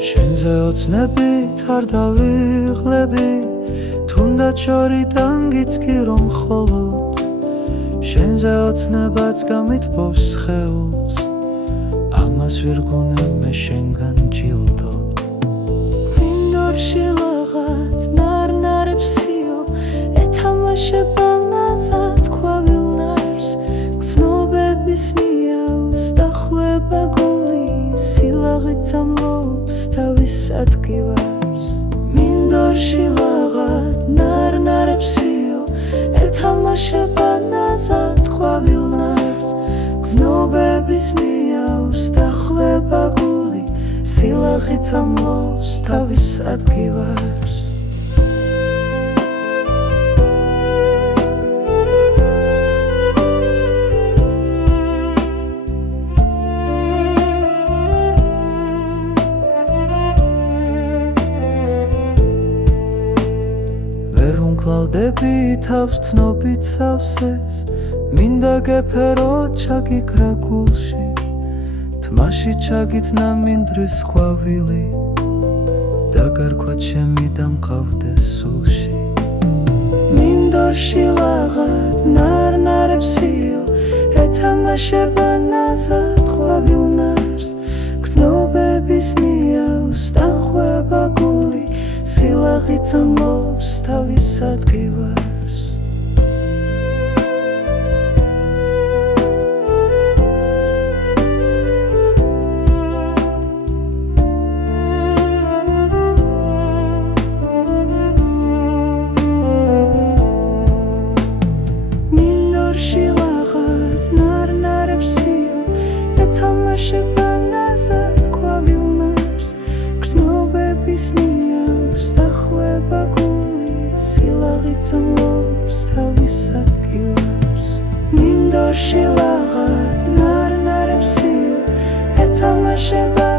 შენზე ოცნებით არ დავიღლები, თუნდაც შორიდან გიცკი რომ მხოლოდ შენზე ოცნებაც გამითბობს ხეულს, ამას ვირგუნებ მე შენგან ჯილდოდ. მინდორში ლაღად ნარნარებსიო, ეთამაშება ნაზად ყვავილნარს, გრძნობების ნიავს დახვება გული, სილაღით ამლობს თავის ადგილას. მინდორში ლაღად ნარნარებსიო, ეთამაშება ნაზად ყვავილნარს, გრძნობების ნიავს დახვება გული, სილაღით ამლობს თავის ადგილას. ვერ უნკლავდები თავს ცნობით სავსეს, მინდა გეფერო ჩაგიქრა გულში, თმაში ჩაგიწნა მინდრის ყვავილი, დაგარქვა ჩემი და მყავდეს სულში. მინდორში ლაღად ნარნარებსიო, ეთამაშება ნაზად ყვავილნარს, გრძნობების ნიავს დახვება გული, სილაღით ამლობს თავის ადგილას. მინდორში ლაღად ნარნარებსიო, ეთამაშება ნაზად ყვავილნარს, გრძნობების ნიავს დახვება გული, სილაღით ამლობს თავის ადგილას. მინდორში ლაღად ნარნარებსიო, ეთამაშება